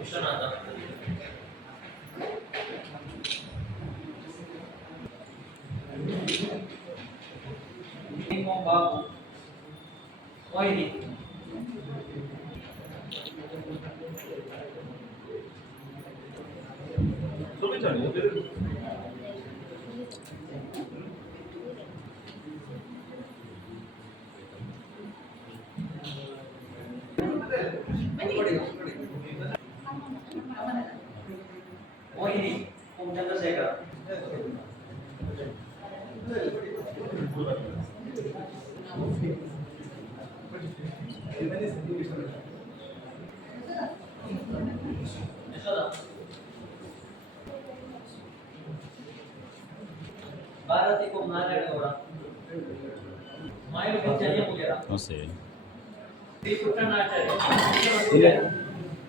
ವಿಶ್ವನಾಥ ಬಾಬು ಮೋಹಿನಿ ಮೋಹಿನಿ ಓಂ ಚಂದ್ರಶೇಖರ್ ಭಾರತಿ ಓಂ ನಾರಾಯಣಗೌಡ ಮಾಯು ಪಿಂಚಣಿಯ ಮುಗಿರ ನಮಸ್ತೆ ಶ್ರೀ ಪುಟ್ಟಣ್ಣಾಚಾರ್ಯ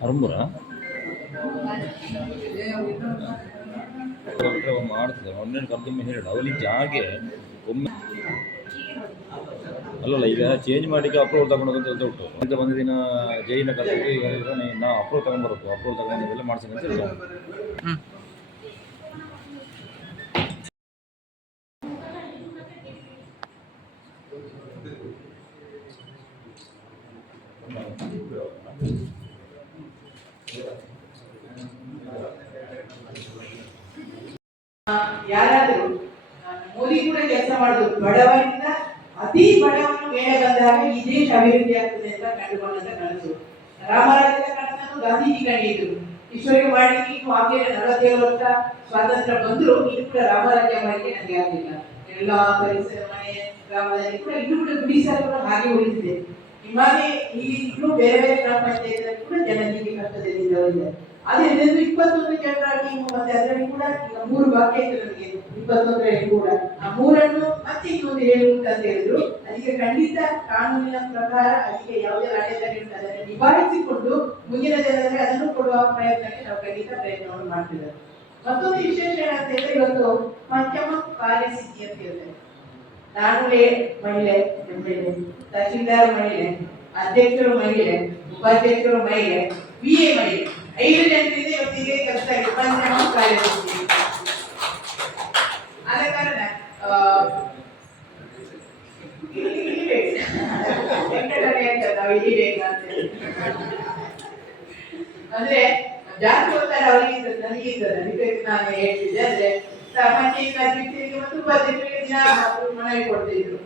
ಅರಂಬುರ ಮಾಡ್ತದೆ ಒಂದೇನು ಕರ್ದೊಮ್ಮೆ ಹೇಳಿ ಅವಲಿ ಜಾಗೆ ಒಮ್ಮೆ ಅಲ್ಲಲ್ಲ ಈಗ ಚೇಂಜ್ ಮಾಡಿಕ್ಕೆ ಅಪ್ರೂವಲ್ ತಗೊಂಡೋದಂತ ಅಂತ ಉಂಟು ಅಂತ ಒಂದು ದಿನ ಜೈನ ಕರ್ತೀವಿ ಈಗ ನಾವು ಅಪ್ರೂವಲ್ ತಗೊಂಡ್ಬರಬೇಕು ಅಪ್ರೂವಲ್ ತಗೊಂಡಿದ್ದೆಲ್ಲ ಮಾಡ್ತೀನಿ ಅಂತ ಹೇಳಿ ಯಾರಾದರೂ ಮೋದಿ ಕೂಡ ಕೆಲಸ ಮಾಡುದು ಬಡವರಿಂದ ಅತಿ ಬಡವನು ಮೇಲೆ ಬಂದಾಗ ಈ ದೇಶ ಅಭಿವೃದ್ಧಿ ಆಗ್ತದೆ ಅಂತ ಕಂಡುಕೊಂಡಂತ ಕನಸು. ರಾಮರಾಜ್ಯದ ಕನಸನ್ನು ಗಾಂಧೀಜಿ ಕಂಡಿದ್ರು. ಈಶ್ವರಿಗೆ ಮಾಡಲಿಕ್ಕೆ ಇನ್ನು ಆಗಲೇ 47 ವರ್ಷ ಸ್ವಾತಂತ್ರ್ಯ ಬಂದ್ರು ಇನ್ನು ಕೂಡ ರಾಮರಾಜ್ಯ ಮಾಡಲಿಕ್ಕೆ ನನಗೆ ಆಗಲಿಲ್ಲ. ಎಲ್ಲಾ ಪರಿಸರ ಮನೆ ಗ್ರಾಮದಲ್ಲಿ ಕೂಡ ಇನ್ನೂ ಕೂಡ ಗುಡಿಸಲು ಕೂಡ ಹಾಗೆ ಉಳಿದಿದೆ. ನಿಮಗೆ ಇಲ್ಲಿ ಇನ್ನೂ ಬೇರೆ ಬೇರೆ ಗ್ರಾಮ ಪಂಚಾಯತ್ ಕೂಡ ಜನರಿಗೆ ಕಷ್ಟದಿಂದ ಇದೆ. ಅದೇ 21 ಜನರ ಟೀಮು ಮತ್ತೆ ಅದರಲ್ಲಿ ಕೂಡ ಈಗ 3 ಬಾಕಿ ಆಯ್ತು ನನಗೆ 21ರಲ್ಲಿ ಕೂಡ ಆ 3ಅನ್ನು ಮತ್ತೆ ಇನ್ನೊಂದು ಹೇಳುವಂತ ಅಂತ ಹೇಳಿದ್ರು. ಅದಕ್ಕೆ ಖಂಡಿತ ಕಾನೂನಿನ ಪ್ರಕಾರ ಅದಕ್ಕೆ ಯಾವುದೇ ಅಡೆತಡೆ ಉಂಟು ಅದನ್ನು ನಿಭಾಯಿಸಿಕೊಂಡು ಮುಂದಿನ ದಿನದಲ್ಲಿ ಅದನ್ನು ಕೊಡುವ ಪ್ರಯತ್ನಕ್ಕೆ ನಾವು ಖಂಡಿತ ಪ್ರಯತ್ನವನ್ನು ಮಾಡ್ತಿದ್ದೇವೆ. ಮತ್ತೊಂದು ವಿಶೇಷ ಏನಂತ ಹೇಳಿದ್ರೆ ಇವತ್ತು ಪಂಚಮ ಕಾರ್ಯಸಿದ್ಧಿ ಅಂತ ಹೇಳಿದೆ. ನಾನು ಮಹಿಳೆ ತಹಶೀಲ್ದಾರ್ ಮಹಿಳೆ, ಅಧ್ಯಕ್ಷರು ಮಹಿಳೆ, ಉಪಾಧ್ಯಕ್ಷರು ಮಹಿಳೆ, ವಿಎ ಮಹಿಳೆ 5 ಜನರಿಂದ ಇವತ್ತಿಗೆ ಕೆಲಸ ಇದೆ ಪಂಚಮ ಕಾರ್ಯಸಿದ್ಧಿ. ಆದ ಕಾರಣ ಅಂದ್ರೆ ಜಾಸ್ತಿ ಓದ್ತಾರೆ ಅವರಿಗೆ ನನಗೆ ಇದ್ದದ್ದು ನಾನು ಹೇಳ್ತಿದ್ದೆ. ಅಂದ್ರೆ ಪಂಚಾಯತ್ ಅಧ್ಯಕ್ಷರಿಗೆ ಮತ್ತು ಉಪಾಧ್ಯಕ್ಷರಿಗೆ ದಿನ ಮನವಿ ಕೊಡ್ತಿದ್ರು.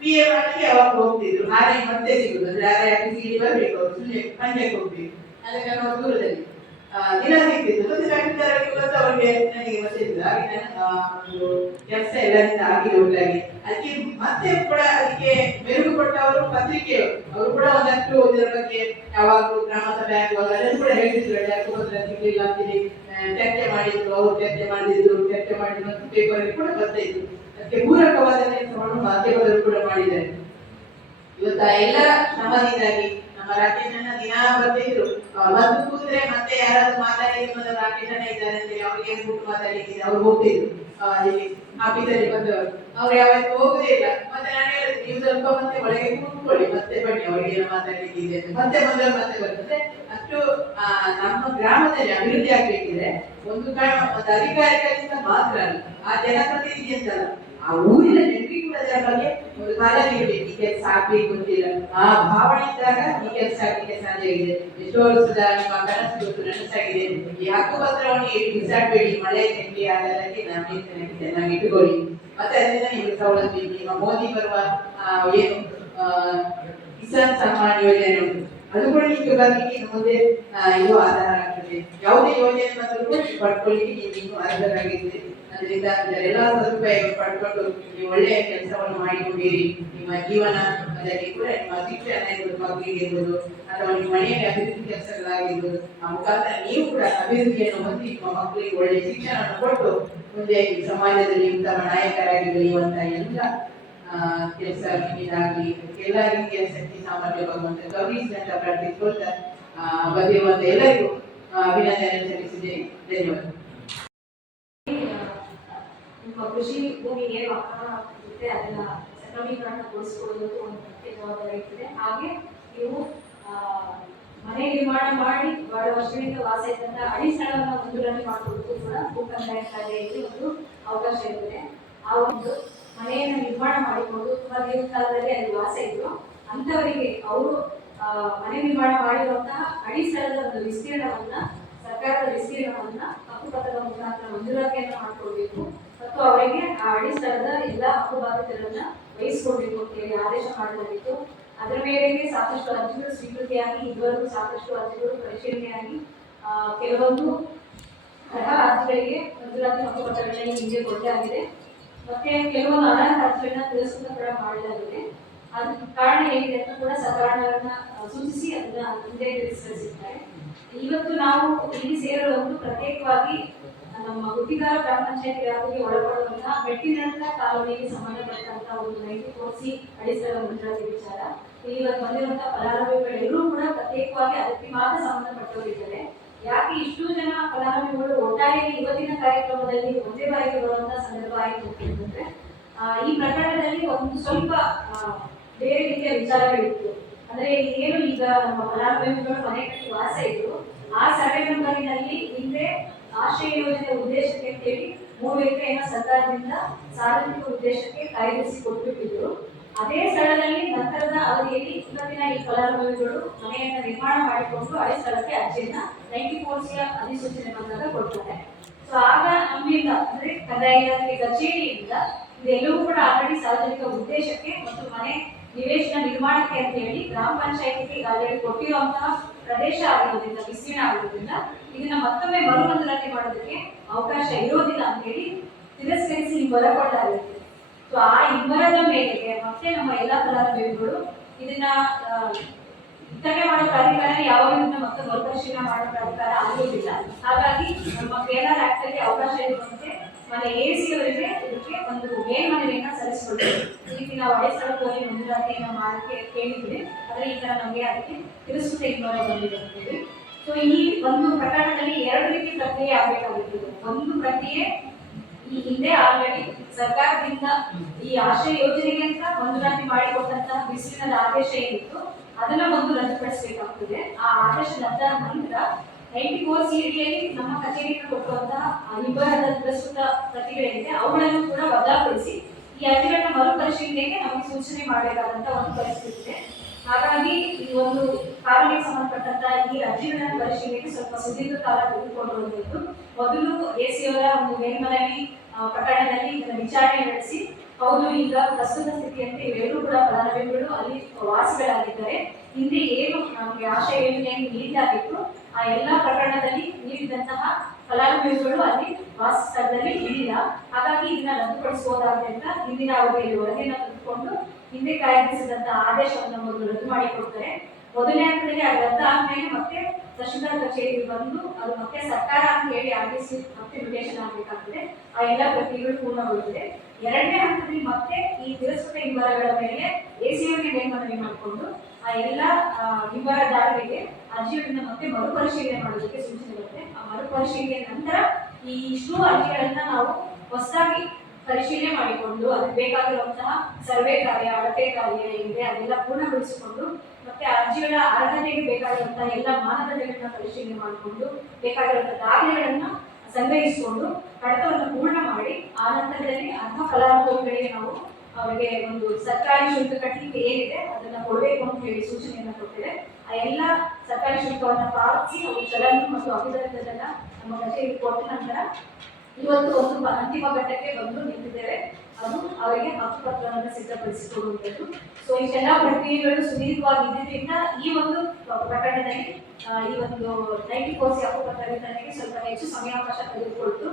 ಪಿ ಎ ಮಾಡಿಗೆ ಅವಾಗ ಹೋಗ್ತಿದ್ರು. ಹಾಗೆ ಮತ್ತೆ ಸಿಗುದು ಅಂದ್ರೆ ಆರ್ಐಪಿಸಿಗೆ ಬರ್ಬೇಕು ಅವರು ಸುಮ್ಮನೆ ಪಂಚಾಯತ್ ಹೋಗ್ತಿದ್ರು. ಅದಕ್ಕೆ ನಾವು ದೂರದಲ್ಲಿ ದಿನ ಸಿಗ್ತಿತ್ತು. ಮತ್ತೆ ತಹಶೀಲ್ದಾರರಿಗೆ ಇವತ್ತು ಅವರಿಗೆ ನನಗೆ ಗೊತ್ತಿಲ್ಲ ಹಾಗೆ ಒಂದು ಕೆಲಸ ಎಲ್ಲರಿಂದ ಆಗಿದೆ ಒಟ್ಟಾಗಿ. ಅದಕ್ಕೆ ಮತ್ತೆ ಕೂಡ ಅದಕ್ಕೆ ಮೆರುಗು ಕೊಟ್ಟವರು ಪತ್ರಿಕೆಯವರು ಅವರು ಕೂಡ ಒಂದಷ್ಟು ಇದರ ಬಗ್ಗೆ ಯಾವಾಗಲೂ ಗ್ರಾಮ ಸಭೆ ಆಗುವಾಗ ಅದನ್ನು ಕೂಡ ಹೇಳ್ತಿದ್ರು. ಯಾಕೆ ಗೊತ್ತಿಲ್ಲ ಸಿಗ್ಲಿಲ್ಲ ಅಂತೇಳಿ ಚರ್ಚೆ ಮಾಡಿದ್ರು. ಅವರು ಚರ್ಚೆ ಮಾಡಿದ್ರು ಮತ್ತು ಪೇಪರ್ ಕೂಡ ಬರ್ತಾ ಇದ್ರು. ಅದಕ್ಕೆ ಪೂರಕವಾದ ಕೆಲಸವನ್ನು ಮಾಧ್ಯಮದವರು ಕೂಡ ಮಾಡಿದ್ದಾರೆ. ಇವತ್ತ ಎಲ್ಲರ ಶ್ರಮದಿಂದಾಗಿ ನಮ್ಮ ರಾಕೇಶ್ ಅಣ್ಣ ದಿನ ಬರ್ತಿದ್ರು. ಬಂದು ಕೂತ್ರೆ ಮತ್ತೆ ಯಾರಾದ್ರೂ ಮಾತಾಡಿದ್ರು ರಾಕೇಶ್ ಅಣ್ಣ ಇದ್ದಾರೆ ಅಂತ ಅವ್ರಿಗೆ ಹೇಳ್ಬಿಟ್ಟು ಮಾತಾಡಿದ್ರೆ ಅವ್ರು ಹೋಗ್ತಿದ್ರು. ಇಲ್ಲಿ ಆಫೀಸಲ್ಲಿ ಬಂದವರು ಅವ್ರು ಯಾವತ್ತೂ ಹೋಗುದೇ ಇಲ್ಲ. ಮತ್ತೆ ನಾನು ಹೇಳಿದ್ರು ನೀವು ಸ್ವಲ್ಪ ಮತ್ತೆ ಒಳಗೆ ಕೂತ್ಕೊಳ್ಳಿ ಮತ್ತೆ ಬನ್ನಿ ಅವ್ರಿಗೆ ಏನೋ ಮಾತಾಡ್ಲಿಕ್ಕಿದೆ ಅಂತ ಮತ್ತೆ ಬಂದವರು ಮತ್ತೆ ಬರ್ತದೆ. ಅಷ್ಟು ನಮ್ಮ ಗ್ರಾಮದಲ್ಲಿ ಅಭಿವೃದ್ಧಿ ಆಗ್ಬೇಕಿದ್ರೆ ಒಂದು ಅಧಿಕಾರಿಗಳಿಂದ ಮಾತ್ರ ಅಲ್ಲ, ಆ ಜನಪ್ರತಿನಿಧಿ ಅಂತಲ್ಲ ಆ ಊರಿನ ಜನರಿಗೆ ಕೂಡ ಅದರ ಬಗ್ಗೆ ಒಂದು ಕಾಳಜಿ ಇರಬೇಕು. ಈ ಕೆಲಸ ಆಗ್ಬೇಕು ಅಂತಿಲ್ಲ ಆ ಭಾವನೆ ಇದ್ದಾಗ ಈ ಕೆಲಸ ಆಗ್ಲಿಕ್ಕೆ ಸಾಧ್ಯ ಇದೆ. ಎಷ್ಟೋ ವರ್ಷದ ನಿಮ್ಮ ಕನಸು ಗೊತ್ತು ನನಸಾಗಿದೆ. ಈ ಹಕ್ಕು ಪತ್ರವನ್ನು ಬಿಸಾಡಬೇಡಿ. ಮಳೆ ನೆಂಡಿ ಆಗೋದಕ್ಕೆ ನಮ್ಮ ಚೆನ್ನಾಗಿ ಇಟ್ಟುಕೊಳ್ಳಿ. ಮತ್ತೆ ಅದರಿಂದ ನಿಮಗೆ ಸವಲತ್ತು ನಿಮ್ಮ ಮೋದಿ ಬರುವ ಏನು ಕಿಸಾನ್ ಸಮ್ಮಾನ್ ಯೋಜನೆ ಉಂಟು ಅದು ಕೂಡ ನಿಮಗೆ ಬರ್ಲಿಕ್ಕೆ ಇನ್ನು ಮುಂದೆ ಇದು ಆಧಾರ ಆಗ್ತದೆ. ಯಾವುದೇ ಯೋಜನೆ ಬಂದರೂ ಕೂಡ ಪಡ್ಕೊಳ್ಳಿಕ್ಕೆ ನೀವು ಇನ್ನೂ ಅರ್ಹರಾಗಿದ್ದೀರಿ. ಅದರಿಂದ ಎಲ್ಲಾ ಸದುಪಯೋಗ ಪಡ್ಕೊಂಡು ನೀವು ಒಳ್ಳೆಯ ಕೆಲಸವನ್ನು ಮಾಡಿಕೊಂಡಿರಿ. ನಿಮ್ಮ ಜೀವನದಲ್ಲಿ ಕೂಡ ನಿಮ್ಮ ಶಿಕ್ಷಣ ಇರ್ಬೋದು, ಮಕ್ಕಳಿಗೆ ಇರ್ಬೋದು ಅಥವಾ ನಿಮ್ಮ ಮನೆಯಲ್ಲಿ ಅಭಿವೃದ್ಧಿ ಕೆಲಸಗಳಾಗಿರ್ಬೋದು ಆ ಮುಖಾಂತರ ನೀವು ಕೂಡ ಅಭಿವೃದ್ಧಿಯನ್ನು ಹೊಂದಿ ನಿಮ್ಮ ಮಕ್ಕಳಿಗೆ ಒಳ್ಳೆಯ ಶಿಕ್ಷಣವನ್ನು ಕೊಟ್ಟು ಮುಂದೆ ಸಮಾಜದಲ್ಲಿ ಉತ್ತಮ ನಾಯಕರಾಗಿ ಬೆಳೆಯುವಂತ ಎಲ್ಲ ಕೆಲಸ ನಿಮ್ಮಿಂದಾಗಲಿ ಎಲ್ಲ ರೀತಿಯ ಶಕ್ತಿ ಸಾಮರ್ಥ್ಯ ಭಗವಂತ ಗೌರವಿಸಿ ಅಂತ ಪ್ರಾರ್ಥಿಸಿಕೊಳ್ತಾ ಬಂದಿರುವಂತ ಎಲ್ಲರಿಗೂ ಅಭಿನಂದನೆ ಸಲ್ಲಿಸಿದ್ದೇನೆ. ಧನ್ಯವಾದ. ನಿಮ್ಮ ಕೃಷಿ ಭೂಮಿ ಏನು ಅಕ್ರಮಣ ಆಗ್ತಿರುತ್ತೆ ಅದನ್ನ ಸಕ್ರಮೀಕರಣಗೊಳಿಸಿಕೊಳ್ಳೋದು ಒಂದು ಮುಖ್ಯ ಜವಾಬ್ದಾರಿ ಇರ್ತದೆ. ಹಾಗೆ ನೀವು ಮನೆ ನಿರ್ಮಾಣ ಮಾಡಿ ಬಹಳ ವರ್ಷಗಳಿಂದ ವಾಸ ಇದ್ದಂತ ಅಡಿ ಸ್ಥಳವನ್ನು ಮಂಜೂರಾತಿ ಮಾಡಿಕೊಳ್ಳೋದು ಕೂಡ ಭೂ ಕಂದಾಯ ಕಾಯ್ದೆಯಲ್ಲಿ ಒಂದು ಅವಕಾಶ ಇರ್ತದೆ. ಆ ಒಂದು ಮನೆಯನ್ನು ನಿರ್ಮಾಣ ಮಾಡಿಕೊಂಡು ತುಂಬಾ ದೀರ್ಘಕಾಲದಲ್ಲಿ ಅಲ್ಲಿ ವಾಸ ಇದ್ರು ಅಂತವರಿಗೆ ಅವರು ಮನೆ ನಿರ್ಮಾಣ ಮಾಡಿರುವಂತಹ ಅಡಿ ಸ್ಥಳದ ಒಂದು ವಿಸ್ತೀರ್ಣವನ್ನ ಸರ್ಕಾರದ ವಿಸ್ತೀರ್ಣವನ್ನ ಹಕ್ಕುಪತ್ರದ ಮುಖಾಂತರ ಮಂಜೂರಾತಿಯನ್ನು ಮಾಡಿಕೊಳ್ಬೇಕು ಮತ್ತು ಅವರಿಗೆ ಆ ಅಡಿ ಸ್ಥಳದ ಎಲ್ಲ ಹಕ್ಕು ಬಾಧ್ಯತೆಗಳನ್ನ ವಹಿಸಿಕೊಳ್ಬೇಕು ಅಂತ ಹೇಳಿ ಆದೇಶ ಮಾಡಲಾಗಿತ್ತು. ಅದರ ಮೇರೆಗೆ ಸಾಕಷ್ಟು ಅರ್ಜಿಗಳು ಸ್ವೀಕೃತಿಯಾಗಿ ಇದುವರೆಗೂ ಸಾಕಷ್ಟು ಅರ್ಜಿಗಳು ಪರಿಶೀಲನೆಯಾಗಿ ಕೆಲವೊಂದು ಅರ್ಜಿಗಳಿಗೆ ಮಂಜೂರಾತಿ ಹಕ್ಕುಪತ್ರಗಳನ್ನ ಹಿಂದೆ ಕೊಡಲಾಗಿದೆ. ಮತ್ತೆ ಕೆಲವೊಂದು ಅನರ್ಹ ಅರ್ಜಿಗಳನ್ನ ತಿರಸ್ಕೃತ ಕೂಡ ಮಾಡಲಾಗಿದೆ. ಅದಕ್ಕೆ ಕಾರಣ ಏನಿದೆ ಅಂತ ಕೂಡ ಸರ್ಕಾರಗಳನ್ನ ಸೂಚಿಸಿ ಅದನ್ನ ಹಿಂದೆ ತಿರಸ್ಕರಿಸಿದ್ದಾರೆ. ಇವತ್ತು ನಾವು ಇಲ್ಲಿ ಸೇರಲು ಪ್ರತ್ಯೇಕವಾಗಿ ನಮ್ಮ ಗುತ್ತಿಗಾರ ಗ್ರಾಮ ಪಂಚಾಯತ್ ವ್ಯಾಪ್ತಿಗೆ ಒಳಪಡುವಂತಹ ಬೆಟ್ಟಿನಂತ ಕಾಲೋನಿಗೆ ಸಂಬಂಧಪಟ್ಟಂತಹ ಒಂದು 94C ಅಡಿಸ್ಥಳ ಮಂಜೂರಾತಿ ವಿಚಾರ. ಇಲ್ಲಿ ಇವತ್ತು ಬಂದಿರುವಂತಹ ಫಲಾನುಭವಿಗಳೆಲ್ಲರೂ ಕೂಡ ಪ್ರತ್ಯೇಕವಾಗಿ ಅದಕ್ಕೆ ಮಾತ್ರ ಸಂಬಂಧಪಟ್ಟವರಿದ್ದಾರೆ. ಯಾಕೆ ಇಷ್ಟು ಜನ ಫಲಾನುಭವಿಗಳು ಒಟ್ಟಾಗಿ ಇವತ್ತಿನ ಕಾರ್ಯಕ್ರಮದಲ್ಲಿ ಒಂದೇ ಬಾರಿಗೆ ಬರುವಂತಹ ಸಂದರ್ಭ ಆಯಿತು ಅಂತಂದ್ರೆ ಈ ಪ್ರಕರಣದಲ್ಲಿ ಒಂದು ಸ್ವಲ್ಪ ಬೇರೆ ರೀತಿಯ ವಿಚಾರಗಳಿತ್ತು. ಅಂದ್ರೆ ಏನು ಈಗ ನಮ್ಮ ಫಲಾನುಭವಿಗಳು ಮನೆ ಕಟ್ಟಿ ವಾಸ ಇದ್ರು ಆ ಸರ್ವೆ ನಂಬರಿನಲ್ಲಿ ಹಿಂದೆ ಆಶ್ರಯ ಯೋಜನೆ ಉದ್ದೇಶಕ್ಕೆ ಅಂತೇಳಿ 3 ಎಕರೆಯನ್ನು ಸರ್ಕಾರದಿಂದ ಸಾರ್ವಜನಿಕ ಉದ್ದೇಶಕ್ಕೆ ಕಾಯ್ದಿರಿಸಿ ಕೊಟ್ಬಿಟ್ಟಿದ್ರು. ಅದೇ ಸ್ಥಳದಲ್ಲಿ ನಂತರದ ಅವಧಿಯಲ್ಲಿ ಇವತ್ತಿನ ಈ ಫಲಾನುಭವಿಗಳು ಮನೆಯನ್ನ ನಿರ್ಮಾಣ ಮಾಡಿಕೊಂಡು ಅದೇ ಸ್ಥಳಕ್ಕೆ ಅರ್ಜಿಯನ್ನ 94C ಅಧಿಸೂಚನೆ ಬಂದಾಗ ಕೊಡ್ತಾರೆ. ಸೊ ಆಗ ನಮ್ಮಿಂದ ಅಂದ್ರೆ ಕಂದಾಯ ಇಲಾಖೆ ಕಚೇರಿಯಿಂದ ಇದೆಲ್ಲವೂ ಕೂಡ ಆಲ್ರೆಡಿ ಸಾರ್ವಜನಿಕ ಉದ್ದೇಶಕ್ಕೆ ಮತ್ತು ಮನೆ ನಿವೇಶನ ನಿರ್ಮಾಣಕ್ಕೆ ಅಂತ ಹೇಳಿ ಗ್ರಾಮ ಪಂಚಾಯತಿಗೆ ಈಗಾಗಲೇ ಕೊಟ್ಟಿರುವಂತಹ ಪ್ರದೇಶ ಆಗಿರೋದ್ರಿಂದ ವಿಸ್ತೀರ್ಣ ಆಗಿರೋದ್ರಿಂದ ಇದನ್ನ ಮತ್ತೊಮ್ಮೆ ಮರುಮಂಜೂರಾತಿ ಮಾಡೋದಕ್ಕೆ ಅವಕಾಶ ಇರೋದಿಲ್ಲ ಅಂತ ಹೇಳಿ ತಿರಸ್ಕರಿಸಿ ಹಿಂಬರ ಕೊಡಲಾಗಿದೆ. ಸೊ ಆ ಹಿಂಬರದ ಮೇರೆಗೆ ಮತ್ತೆ ನಮ್ಮ ಎಲ್ಲಾ ಫಲಾನುಭವಿಗಳು ಇದನ್ನ ವಿತರಣೆ ಮಾಡೋ ಪ್ರಾಧಿಕಾರ ಯಾವಾಗ ಮತ್ತೆ ಮರುಪರಿಶೀಲನೆ ಮಾಡೋ ಪ್ರಾಧಿಕಾರ ಆಗುವುದಿಲ್ಲ. ಹಾಗಾಗಿ ನಮ್ಮ KNR ಆಕ್ಟ್ ಅಲ್ಲಿ ಅವಕಾಶ ಇರುವಂತೆ ಮನೆ AC ಅವರಿಗೆ ಇದಕ್ಕೆ ಒಂದು ಮೇಲ್ಮನವಿಯನ್ನ ಸಲ್ಲಿಸಿಕೊಳ್ತೇವೆ. ಈ ರೀತಿ ನಾವು ಅದೇ ಸ್ಥಳದಲ್ಲಿ ಮಂಜೂರಾತಿಯನ್ನ ಮಾಡಕ್ಕೆ ಕೇಳಿದ್ವಿ, ಆದ್ರೆ ಈ ತರ ನಮಗೆ ಅದಕ್ಕೆ ತಿರಸ್ಕೃತ ಹಿಂಬರ ಬಂದಿದೆ ಅಂತ ಹೇಳಿ. ಸೊ ಈ ಒಂದು ಪ್ರಕರಣದಲ್ಲಿ 2 ರೀತಿ ಪ್ರಕ್ರಿಯೆ ಆಗಬೇಕಾಗಿತ್ತು. ಒಂದು ಪ್ರಕ್ರಿಯೆ ಈ ಹಿಂದೆ ಆಲ್ರೆಡಿ ಸರ್ಕಾರದಿಂದ ಈ ಆಶ್ರಯ ಯೋಜನೆಗೆ ಅಂತ ಮಂಜೂರಾತಿ ಮಾಡಿಕೊಟ್ಟಂತಹ ವಿಸ್ತೀರ್ಣದ ಆದೇಶ ಏನಿತ್ತು ಅದನ್ನ ಒಂದು ರದ್ದುಪಡಿಸಬೇಕಾಗ್ತದೆ. ಆ ಆದೇಶ ರದ್ದಾದ ನಂತರ 94C ಅಡಿಯಲ್ಲಿ ನಮ್ಮ ಕಚೇರಿಗೆ ಕೊಟ್ಟುವಂತಹ ಹಿಂಬರದ ಪ್ರಸ್ತುತ ಪ್ರತಿಗಳೇನಿದೆ ಅವುಗಳನ್ನು ಕೂಡ ಬದಲಾವಣೆಸಿ ಈ ಅರ್ಜಿಗಳನ್ನ ಮರುಪರಿಶೀಲನೆಗೆ ನಮಗೆ ಸೂಚನೆ ಮಾಡಬೇಕಾದಂತ ಒಂದು ಪರಿಸ್ಥಿತಿ ಇದೆ. ಹಾಗಾಗಿ ಈ ಒಂದು ಕಾನೂನಿಗೆ ಸಂಬಂಧಪಟ್ಟಂತ ಈ ಅರ್ಜಿಗಳನ್ನ ಪರಿಶೀಲನೆಗೆ ಸ್ವಲ್ಪ ಸುದೀರ್ಘ ಕಾಲ ತೆಗೆದುಕೊಳ್ಳುವಂಥದ್ದು. ಮೊದಲು AC ಅವರ ಒಂದು ಮೇಲ್ಮನವಿ ಪ್ರಕರಣದಲ್ಲಿ ಇದನ್ನ ವಿಚಾರಣೆ ನಡೆಸಿ ಹೌದು ಈಗ ಪ್ರಸ್ತುತ ಸ್ಥಿತಿಯಂತೆ ಇವೆಲ್ಲರೂ ಕೂಡ ಫಲಾನುಭವಿಗಳು ಅಲ್ಲಿ ವಾಸಿಗಳಾಗಿದ್ದಾರೆ. ಹಿಂದೆ ಏನು ನಮಗೆ ಆಶ್ರಯ ಯೋಜನೆಯನ್ನು ನೀಡಲಾಗಿತ್ತು ಆ ಎಲ್ಲಾ ಪ್ರಕರಣದಲ್ಲಿ ನೀಡಿದಂತಹ ಫಲಾನುಭವಿಗಳು ಅಲ್ಲಿ ವಾಸ ಸ್ಥಳದಲ್ಲಿ ಇಲ್ಲ. ಹಾಗಾಗಿ ಇದನ್ನ ರದ್ದುಪಡಿಸಬಹುದಾಗಿದೆ ಅಂತ ಹಿಂದಿನ ಅವಧಿಯಲ್ಲಿ ವರದಿಯನ್ನು ತೆಗೆದುಕೊಂಡು ಹಿಂದೆ ಕಾಯ್ದಿರಿಸಿದಂತಹ ಆದೇಶವನ್ನು ಮೊದಲು ರದ್ದು ಮಾಡಿಕೊಡ್ತಾರೆ. ಮೊದಲನೇ ಹಂತದಲ್ಲಿ ಅದು ರದ್ದಾದ್ಮೇಲೆ ಮತ್ತೆ ತಹಶೀಲ್ದಾರ್ ಕಚೇರಿಗೆ ಬಂದು ಅದು ಮತ್ತೆ ಸರ್ಕಾರ ಅಂತ ಹೇಳಿ ಆದೇಶಿ ಮತ್ತೆ ರಿಲೇಷನ್ ಆಗಬೇಕಾಗ್ತದೆ. ಆ ಎಲ್ಲ ಪ್ರಕ್ರಿಯೆಗಳು ಪೂರ್ಣಗೊಳ್ಳುತ್ತದೆ. 2ನೇ ಹಂತದಲ್ಲಿ ಮತ್ತೆ ಈ ತಿರಸ್ಕೃತ ಹಿಂಬರಗಳ ಮೇಲೆ AC ಅವರಿಗೆ ಮೇಲ್ಮನವಿ ಮಾಡಿಕೊಂಡು ಆ ಎಲ್ಲ ಹಿಂಬರದಾರರಿಗೆ ಅರ್ಜಿಗಳನ್ನ ಮತ್ತೆ ಮರುಪರಿಶೀಲನೆ ಮಾಡೋದಕ್ಕೆ ಸೂಚನೆ ಬರುತ್ತೆ. ಆ ಮರುಪರಿಶೀಲನೆ ನಂತರ ಈ ಇಷ್ಟು ಅರ್ಜಿಗಳನ್ನ ನಾವು ಹೊಸದಾಗಿ ಪರಿಶೀಲನೆ ಮಾಡಿಕೊಂಡು ಅದಕ್ಕೆ ಬೇಕಾಗಿರುವಂತಹ ಸರ್ವೆ ಕಾರ್ಯ ಅಳತೆ ಕಾರ್ಯ ಏನಿದೆ ಅದೆಲ್ಲ ಪೂರ್ಣಗೊಳಿಸಿಕೊಂಡು ಮತ್ತೆ ಅರ್ಜಿಗಳ ಅರ್ಹತೆಗೆ ಬೇಕಾಗಿರುವಂತಹ ಎಲ್ಲ ಮಾನದಂಡಗಳನ್ನ ಪರಿಶೀಲನೆ ಮಾಡಿಕೊಂಡು ಬೇಕಾಗಿರುವಂತಹ ದಾಖಲೆಗಳನ್ನ ಸಂಗ್ರಹಿಸಿಕೊಂಡು ಕಡತವನ್ನು ಪೂರ್ಣ ಮಾಡಿ ಆ ನಂತರದಲ್ಲಿ ಅರ್ಹ ಫಲಾನುಭವಿಗಳಿಗೆ ನಾವು ಅವರಿಗೆ ಒಂದು ಸರ್ಕಾರಿ ಶುಲ್ಕ ಕಟ್ಟಲಿಕ್ಕೆ ಏನಿದೆ ಅದನ್ನ ಕೊಡಬೇಕು ಅಂತ ಹೇಳಿ ಸೂಚನೆಯನ್ನ ಕೊಟ್ಟಿದೆ. ಆ ಎಲ್ಲ ಸರ್ಕಾರಿ ಶುಲ್ಕವನ್ನ ಪಾವತಿಸಿ ಅವರು ಚಲನ್ ಮತ್ತು ಅಭಿವೃದ್ಧಿಯನ್ನ ನಮ್ಮ ಕಚೇರಿಗೆ ಕೊಟ್ಟ ನಂತರ ಇವತ್ತು ಒಂದು ಅಂತಿಮ ಘಟ್ಟಕ್ಕೆ ಬಂದು ನಿಂತಿದ್ದೇವೆ. ಅದು ಅವರಿಗೆ ಹಕ್ಕುಪತ್ರವನ್ನು ಸಿದ್ಧಪಡಿಸಿಕೊಡುವಂಥದ್ದು. ಸೊ ಇಷ್ಟೆಲ್ಲ ಪ್ರಕ್ರಿಯೆಗಳು ಸುದೀರ್ಘವಾಗಿ ಇದ್ದಿದ್ದರಿಂದ ಈ ಒಂದು ಪ್ರಕರಣದಲ್ಲಿ ಈ ಒಂದು 94C ಹಕ್ಕುಪತ್ರ ವಿತರಣೆಗೆ ಸ್ವಲ್ಪ ಹೆಚ್ಚು ಸಮಯಾವಕಾಶ ತೆಗೆದುಕೊಳ್ತು.